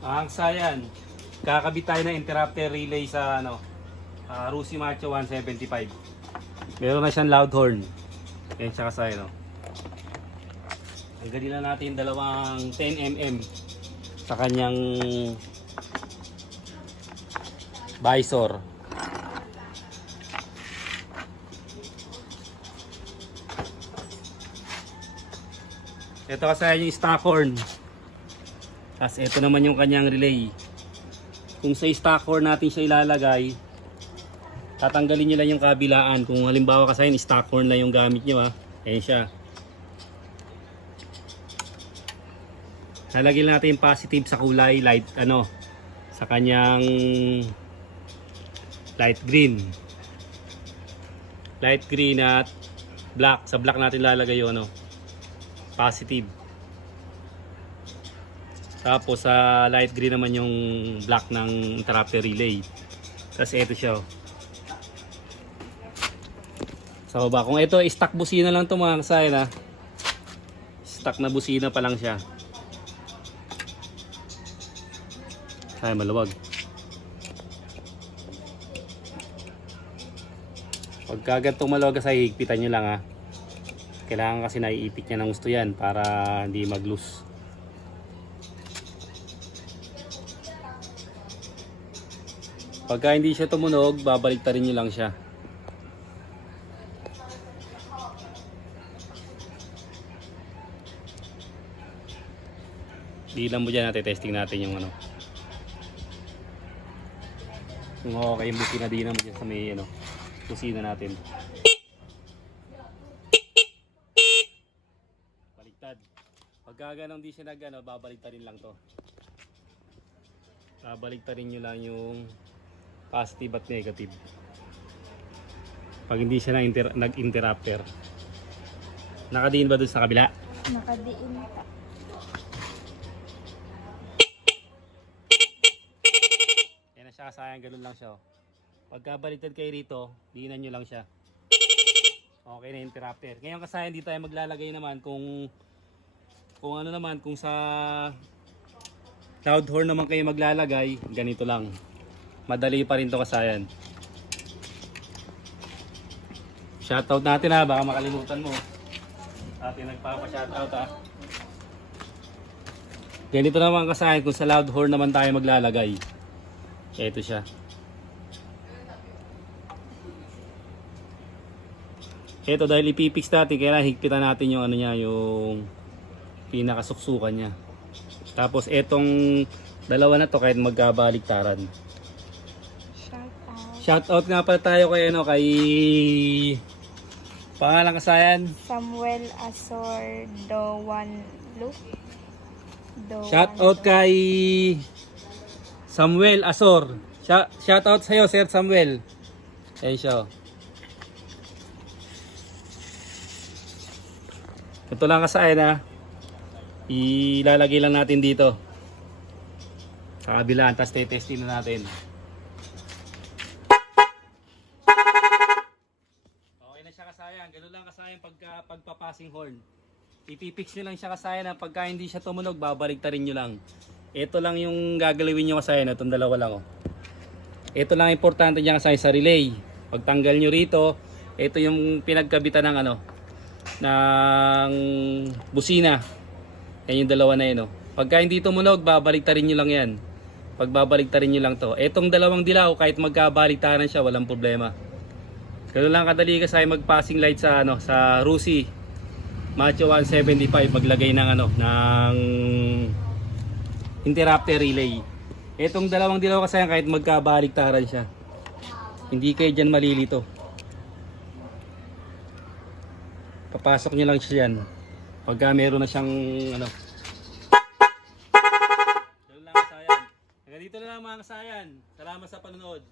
Ang sayan, kakabit tayo ng interrupter relay sa Rusi Macho 175. Meron na siyang loud horn. Yan siya kasaya, no. Tanggalin na natin dalawang 10mm sa kanyang visor. Ito kasaya yung stock horn. Tapos ito naman yung kanyang relay. Kung sa stock horn natin siya ilalagay, tatanggalin nyo lang yung kabilaan. Kung halimbawa kasi stock horn lang yung gamit nyo, ayan siya. Lalagyan natin yung positive sa kulay light, sa kanyang light green. Light green at black. Sa black natin lalagay yung positive. Tapos sa light green naman yung black ng interrupter relay. Tapos ito siya. Sa baba. Kung ito stock busina lang ito mga kasayan, stock na busina pa lang siya. Ay, maluwag. Pagka ganitong maluwag kasi higpitan nyo lang Kailangan kasi naiipit niya ng gusto yan para hindi mag-loose. Pagka hindi siya tumunog, babaliktarin nyo lang siya. Dilan mo dyan natin, testing natin yung yung okay yung busina, dinan mo dyan sa may kusina natin. Baliktad. Pagka ganun di siya babaliktarin lang to. Babaliktarin nyo lang yung positive at negative. Pag hindi siya nag-interrupter. Nakadiin ba doon sa kabila? Nakadiin pa. Sayang, ganun lang siya. Pagka baliktad kayo rito, diinan nyo lang siya. Okay na interrupter. Ngayon kasayan, di tayo maglalagay naman kung kung sa loud horn naman kayo maglalagay, ganito lang. Madali pa rin to kasayan. Shoutout natin baka makalimutan mo. Atin nagpapa-shoutout Ganito naman kasayan kung sa loud horn naman tayo maglalagay. Ito siya. Ito dahil ipipix natin, kaya higpitan natin yung yung pinakasuksukan niya. Tapos etong dalawa na to kahit magkabaliktaran. Shoutout nga pala tayo kay kay pangalan kasayan? Samuel Asor Dowanlo. Shoutout kay Samuel Asor. Shoutout sa iyo, Sir Samuel. Ayun siya. Ito lang kasayan ilalagay lang natin dito sa kabilaan, tapos testing na natin. Okay na siya kasayan. Ganun lang kasayan pagpa-passing horn. Ipipix nyo lang siya kasayan pagka hindi siya tumunog, babaliktarin nyo lang. Ito lang yung gagalawin nyo kasayan, itong dalawa lang Ito lang importante niya kasayan sa relay. Pagtanggal nyo rito, ito yung pinagkabitan ng ng busina. Yan yung dalawa na yun Pagka hindi tumunog, babaliktarin nyo lang yan. Pagbabaliktarin nyo lang to. Etong dalawang dilaw, kahit magkabaliktaran siya, walang problema. Ganun lang kadali kasayan mag-passing light sa sa Rusi Macho 175, maglagay ng ng interrupter relay. Etong dalawang dilaw kasi kahit magkabaliktaran siya, hindi kayo dyan malilito. Papasok nyo lang siya yan pagka meron na siyang Ganun lang kasayan. Hanggang dito na lang mga kasayan. Salamat sa panonood.